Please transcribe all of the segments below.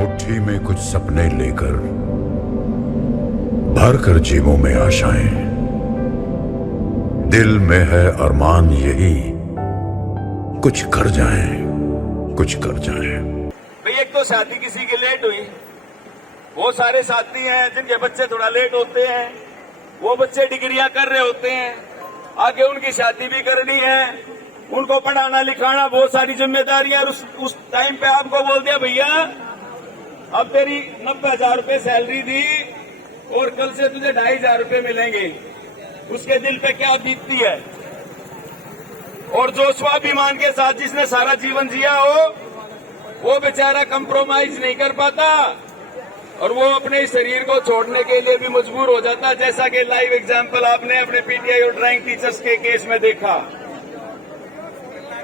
मुट्ठी में कुछ सपने लेकर भर कर जेबों में आशाएं, दिल में है अरमान यही कुछ कर जाएं, कुछ कर जाएं। भाई एक तो शादी किसी की लेट हुई, बहुत सारे साथी हैं जिनके बच्चे थोड़ा लेट होते हैं, वो बच्चे डिग्रियां कर रहे होते हैं, आगे उनकी शादी भी करनी है, उनको पढ़ाना लिखाना बहुत सारी जिम्मेदारियां। उस टाइम पे आपको बोल दिया भैया अब तेरी 90,000 रुपये सैलरी दी और कल से तुझे 2,500 रुपये मिलेंगे, उसके दिल पे क्या बीतती है। और जो स्वाभिमान के साथ जिसने सारा जीवन जिया हो वो बेचारा कंप्रोमाइज नहीं कर पाता और वो अपने शरीर को छोड़ने के लिए भी मजबूर हो जाता, जैसा कि लाइव एग्जाम्पल आपने अपने पीटीआई और ड्राइंग टीचर्स के केस में देखा।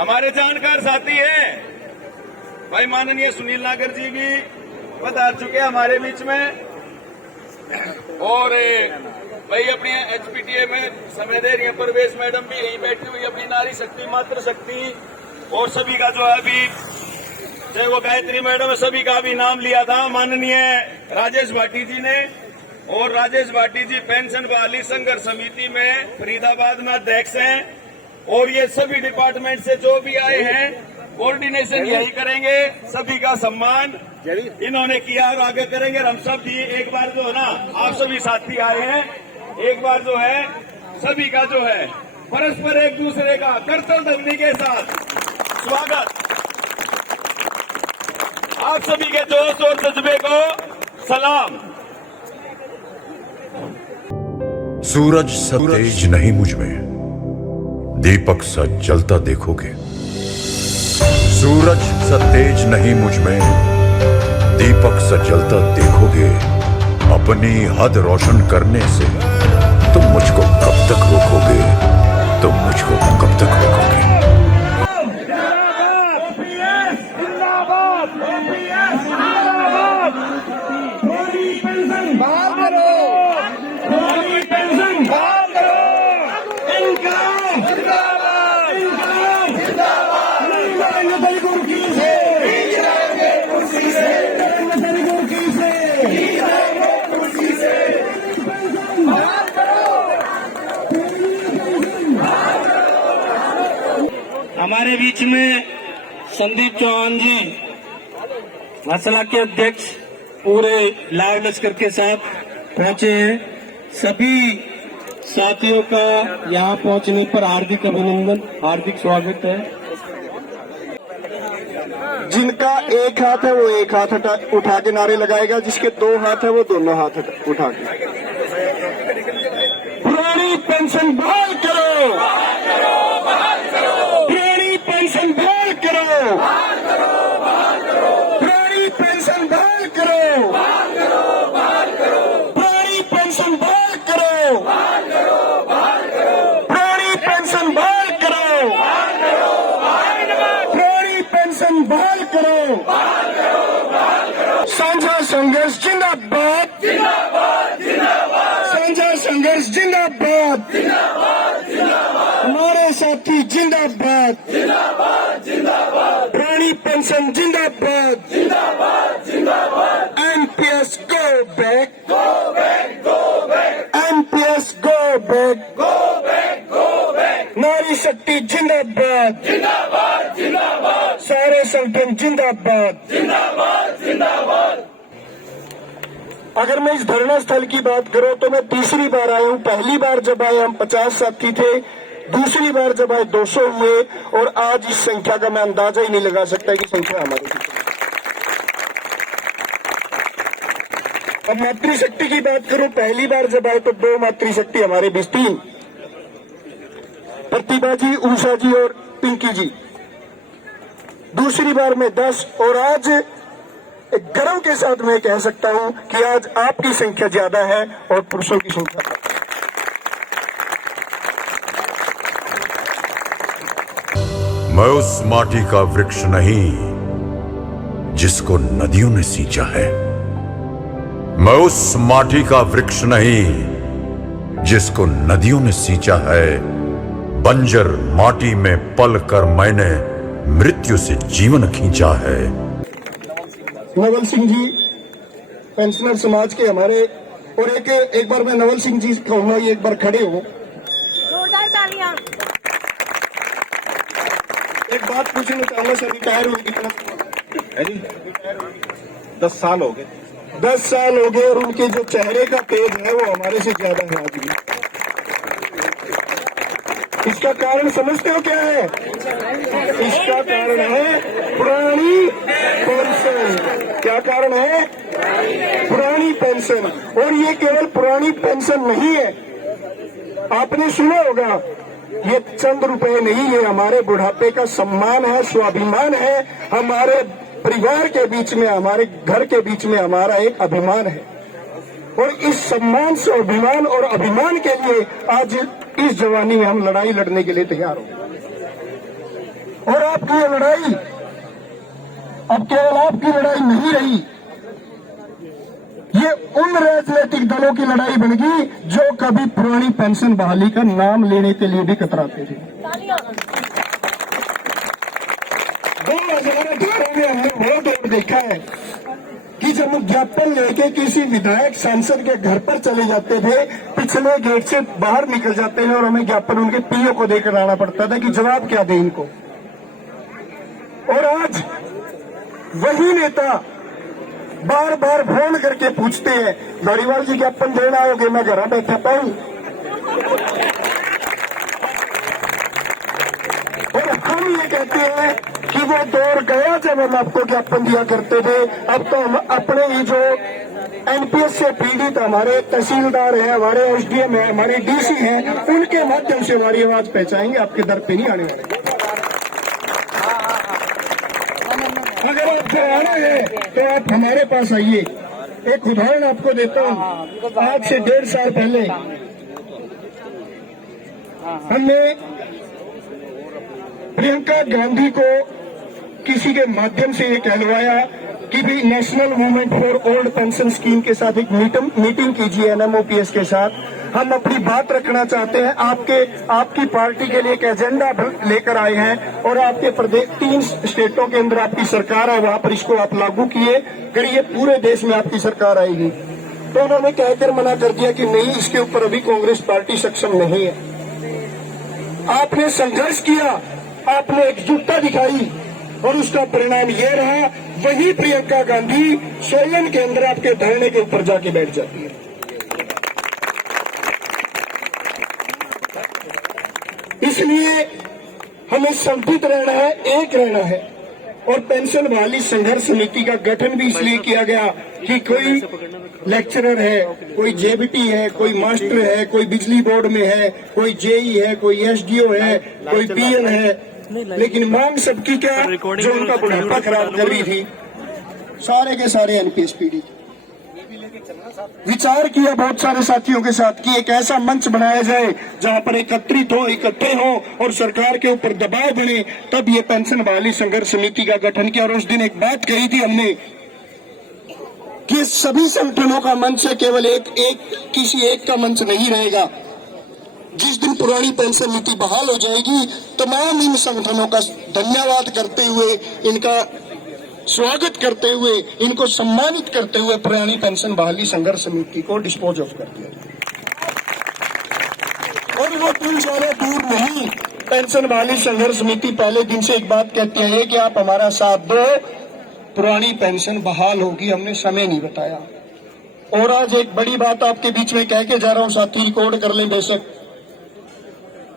हमारे जानकार साथी हैं भाई माननीय सुनील नागर जी भी पधार चुके हमारे बीच में, और भाई अपने एचपीटीए में समय दे रही है परवेश मैडम भी यहीं बैठी हुई, अपनी नारी शक्ति मातृ शक्ति, और सभी का जो है अभी चाहे वो गायत्री मैडम सभी का भी नाम लिया था माननीय राजेश भाटी जी ने। और राजेश भाटी जी पेंशन बहाली संघर्ष समिति में फरीदाबाद में अध्यक्ष हैं, और ये सभी डिपार्टमेंट से जो भी आए हैं कोऑर्डिनेशन यही करेंगे, सभी का सम्मान इन्होंने किया और आगे करेंगे। हम सब भी एक बार जो है ना, आप सभी साथी आए हैं, एक बार जो है सभी का जो है परस्पर एक दूसरे का कर्तव्य ध्वनि के साथ स्वागत, आप सभी के जोश और जज्बे को सलाम। सूरज सा तेज नहीं मुझ में, दीपक सा जलता देखोगे। सूरज सा तेज नहीं मुझ में, दीपक सा जलता देखोगे। अपनी हद रोशन करने से तुम मुझको कब तक रोकोगे, तुम मुझको कब तक रोकोगे। हमारे बीच में संदीप चौहान जी मसला के अध्यक्ष पूरे लाल लश्कर के साथ पहुंचे हैं। सभी साथियों का यहाँ पहुंचने पर हार्दिक अभिनंदन, हार्दिक स्वागत है। जिनका एक हाथ है वो एक हाथ उठा के नारे लगाएगा, जिसके दो हाथ है वो दोनों हाथ उठा के। पुरानी पेंशन बहाल करो, पुरानी पेंशन बहाल करो, पुरानी पेंशन बहाल करो, पुरानी पेंशन बहाल करो, पुरानी पेंशन बहाल करो, पुरानी पेंशन बहाल करो। साझा संघर्ष जिंदाबाद, साझा संघर्ष जिंदाबाद, हमारे साथी जिंदाबाद, पुरानी पेंशन जिंदाबाद, NPS go back, NPS go back, नारी शक्ति जिंदाबाद, सारे संगठन जिंदाबाद। अगर मैं इस धरना स्थल की बात करूं तो मैं तीसरी बार आया हूं। पहली बार जब आए हम 50 साथी थे, दूसरी बार जब आए 200 हुए, और आज इस संख्या का मैं अंदाजा ही नहीं लगा सकता कि संख्या हमारी कितनी। अब मातृशक्ति की बात करूं, पहली बार जब आए तो 2 मातृशक्ति हमारे बीच, 3 प्रतिभा जी, उषा जी और पिंकी जी। दूसरी बार में 10, और आज एक गर्व के साथ मैं कह सकता हूं कि आज आपकी संख्या ज्यादा है और पुरुषों की संख्या कम। मैं उस माटी का वृक्ष नहीं जिसको नदियों ने सींचा है, मैं उस माटी का वृक्ष नहीं जिसको नदियों ने सींचा है। बंजर माटी में पल कर मैंने मृत्यु से जीवन खींचा है। नवल सिंह जी पेंशनर समाज के हमारे, और एक बार मैं नवल सिंह जी कहूंगा ये एक बार खड़े हो। जोरदार तालियां। एक बात पूछना चाहूंगा सर, रिटायर हुए कितना? 10 साल हो गए। 10 साल हो गए और उनके जो चेहरे का तेज है वो हमारे से ज्यादा है आज भी। इसका कारण समझते हो क्या है? इसका कारण है पुरानी पेंशन। क्या कारण है? पुरानी पेंशन। और ये केवल पुरानी पेंशन नहीं है, आपने सुना होगा, ये चंद रुपए नहीं, ये हमारे बुढ़ापे का सम्मान है, स्वाभिमान है, हमारे परिवार के बीच में, हमारे घर के बीच में हमारा एक अभिमान है। और इस सम्मान, स्वाभिमान और अभिमान के लिए आज इस जवानी में हम लड़ाई लड़ने के लिए तैयार हो। और आपकी ये लड़ाई अब केवल आपकी लड़ाई नहीं रही, ये उन राजनीतिक दलों की लड़ाई बन गई जो कभी पुरानी पेंशन बहाली का नाम लेने के लिए भी कतराते थे। 2018 में हमने वो दौर देखा है कि जब हम ज्ञापन लेके किसी विधायक सांसद के घर पर चले जाते थे, पिछले गेट से बाहर निकल जाते हैं और हमें ज्ञापन उनके पीओ को देकर आना पड़ता था कि जवाब क्या दे इनको। और आज वही नेता बार बार फोन करके पूछते हैं, धारीवाल जी ज्ञापन देना आओगे? मैं घर बैठा पाऊं। और हम ये कहते हैं कि वो दौर गया जब हम आपको ज्ञापन दिया करते थे। अब तो हम अपने ही जो एनपीएस से पीड़ित हमारे तहसीलदार हैं, हमारे एसडीएम हैं, हमारे डीसी हैं, उनके माध्यम से हमारी आवाज पहुंचाएंगे, आपके दर पे नहीं आने वाले। अगर आपको आना है तो आप हमारे पास आइए। एक उदाहरण आपको देता हूँ। आज से 1.5 साल पहले हमने प्रियंका गांधी को किसी के माध्यम से ये कहलवाया कि भी national movement for old pension scheme के साथ एक मीटिंग कीजिए, एनएमओपीएस के साथ। हम अपनी बात रखना चाहते हैं, आपकी पार्टी के लिए एक एजेंडा लेकर आए हैं और आपके प्रदेश 3 स्टेटों के अंदर आपकी सरकार है, वहां पर इसको आप लागू करिए, पूरे देश में आपकी सरकार आएगी। तो उन्होंने कहकर मना कर दिया कि नहीं, इसके ऊपर अभी कांग्रेस पार्टी सक्षम नहीं है। आपने संघर्ष किया, आपने एकजुटता दिखाई और उसका परिणाम ये रहा, वही प्रियंका गांधी सोलन के अंदर आपके धरने के ऊपर जाके बैठ जाती है। इसलिए हमें संतुलित रहना है, एक रहना है। और पेंशन बहाली संघर्ष समिति का गठन भी इसलिए किया गया कि कोई लेक्चरर है, कोई जेबीटी है, कोई मास्टर है, कोई बिजली बोर्ड में है, कोई जेई है, कोई एसडीओ है, कोई पीएन है, लेकिन मांग सबकी क्या, जो उनका बुढ़ापा खराब कर रही थी, सारे के सारे एनपीएस पीढ़ी। विचार किया बहुत सारे साथियों के साथ कि एक ऐसा मंच बनाया जाए जहां पर इकट्ठे हो और सरकार के ऊपर दबाव बने, तब ये पेंशन बहाली संघर्ष समिति का गठन किया। और उस दिन एक बात कही थी हमने कि सभी संगठनों का मंच है, केवल किसी एक का मंच नहीं रहेगा। जिस दिन पुरानी पेंशन नीति बहाल हो जाएगी, तमाम इन संगठनों का धन्यवाद करते हुए, इनका स्वागत करते हुए, इनको सम्मानित करते हुए पुरानी पेंशन बहाली संघर्ष समिति को डिस्पोज ऑफ कर दिया। और वो दिन ज्यादा दूर नहीं, पेंशन बहाली संघर्ष समिति पहले दिन से एक बात कहती है कि आप हमारा साथ दो, पुरानी पेंशन बहाल होगी। हमने समय नहीं बताया। और आज एक बड़ी बात आपके बीच में कह के जा रहा हूं, साथी रिकॉर्ड कर लें बेशक।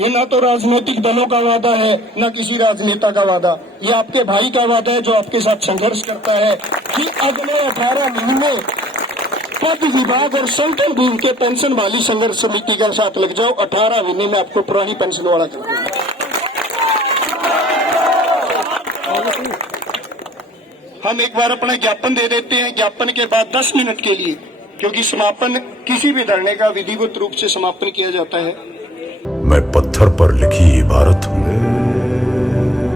ये ना तो राजनीतिक दलों का वादा है, ना किसी राजनेता का वादा, ये आपके भाई का वादा है जो आपके साथ संघर्ष करता है कि अगले 18 महीने पद विभाग और संगठन भी के पेंशन वाली संघर्ष समिति का साथ लग जाओ। 18 महीने में आपको पुरानी पेंशन वाला कर देंगे। हम एक बार अपना ज्ञापन दे देते हैं, ज्ञापन के बाद 10 मिनट के लिए, क्योंकि समापन किसी भी धरने का विधिवत रूप से समापन किया जाता है। मैं पत्थर पर लिखी इबारत हूँ,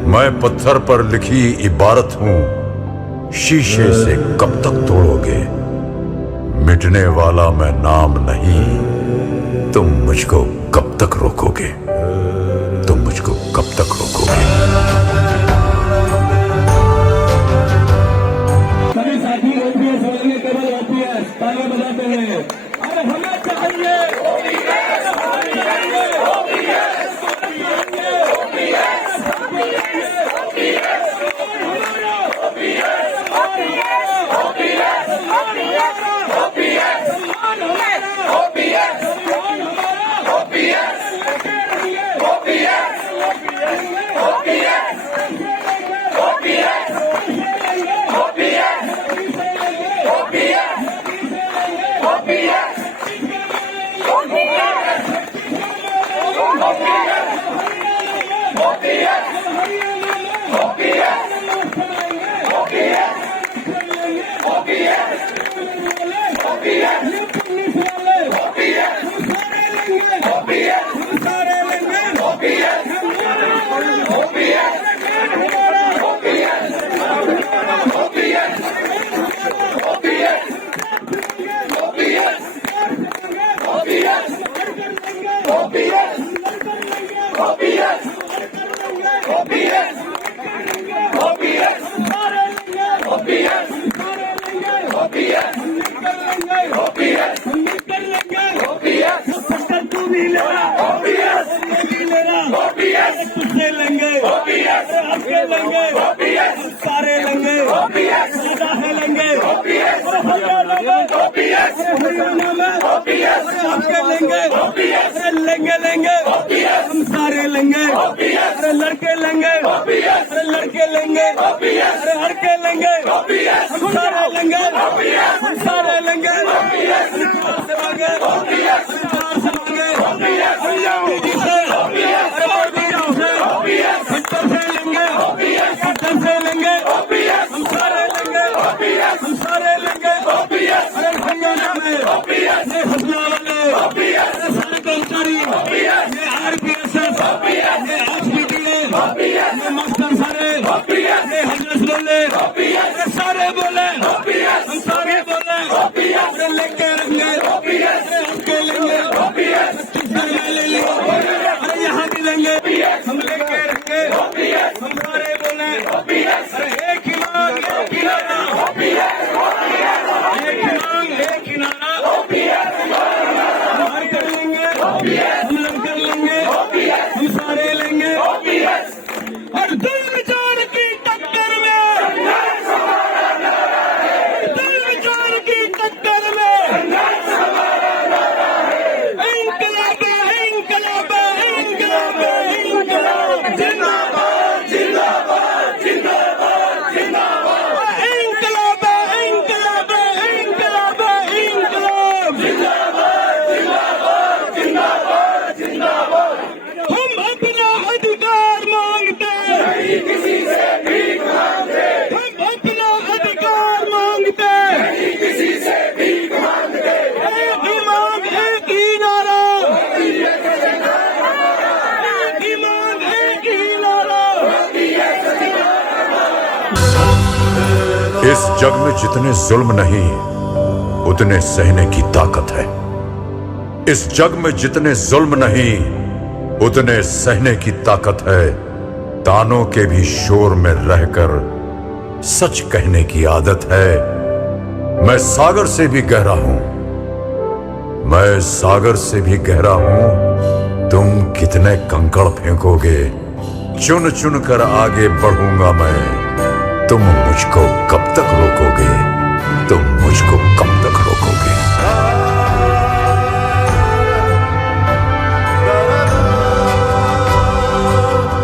मैं पत्थर पर लिखी इबारत हूँ। शीशे से कब तक तोड़ोगे, मिटने वाला मैं नाम नहीं। तुम मुझको कब तक रोकोगे, तुम मुझको कब तक रोकोगे। सभी सारे लेंगे लेंगे लेंगे लेंगे हम सारे लेंगे अरे लड़के लेंगे अरे लड़के लेंगे अरे लड़के लेंगे हम सारे लेंगे हम सारे लेंगे सारे बोले हम सारे बोले लेंगे लेंगे लेंगे अरे यहाँ भी लेंगे हम लेंगे रहेंगे हम सारे बोले अरे एक ही मांग एक ही नारा एक ही मांग एक ही नारा हम कर लेंगे हम लड़ कर लेंगे हम सारे लेंगे और दिल विचार की टक्कर में दिल विचार की टक्कर में इंकलाब इंकलाब इंकलाब इंकलाब जिंदाबाद जिंदाबाद जिंदाबाद जिंदाबाद इंकलाब इंकलाब इंकलाब इंकलाब जिंदाबाद जिंदाबाद जिंदाबाद जिंदाबाद हम अपना अधिकार मांगते नहीं किसी से भीख मांगते हम अपना अधिकार मांगते नहीं किसी से भीख मांगते एक ही मांग एक ही नारा एक ही मांग एक ही नारा इस जग में जितने जुल्म नहीं उतने सहने की ताकत है। इस जग में जितने जुल्म नहीं उतने सहने की ताकत है। तानों के भी शोर में रहकर सच कहने की आदत है। मैं सागर से भी गहरा हूं, मैं सागर से भी गहरा हूं। तुम कितने कंकड़ फेंकोगे, चुन चुन कर आगे बढ़ूंगा मैं। तुम मुझको कब तक रोकोगे, तुम मुझको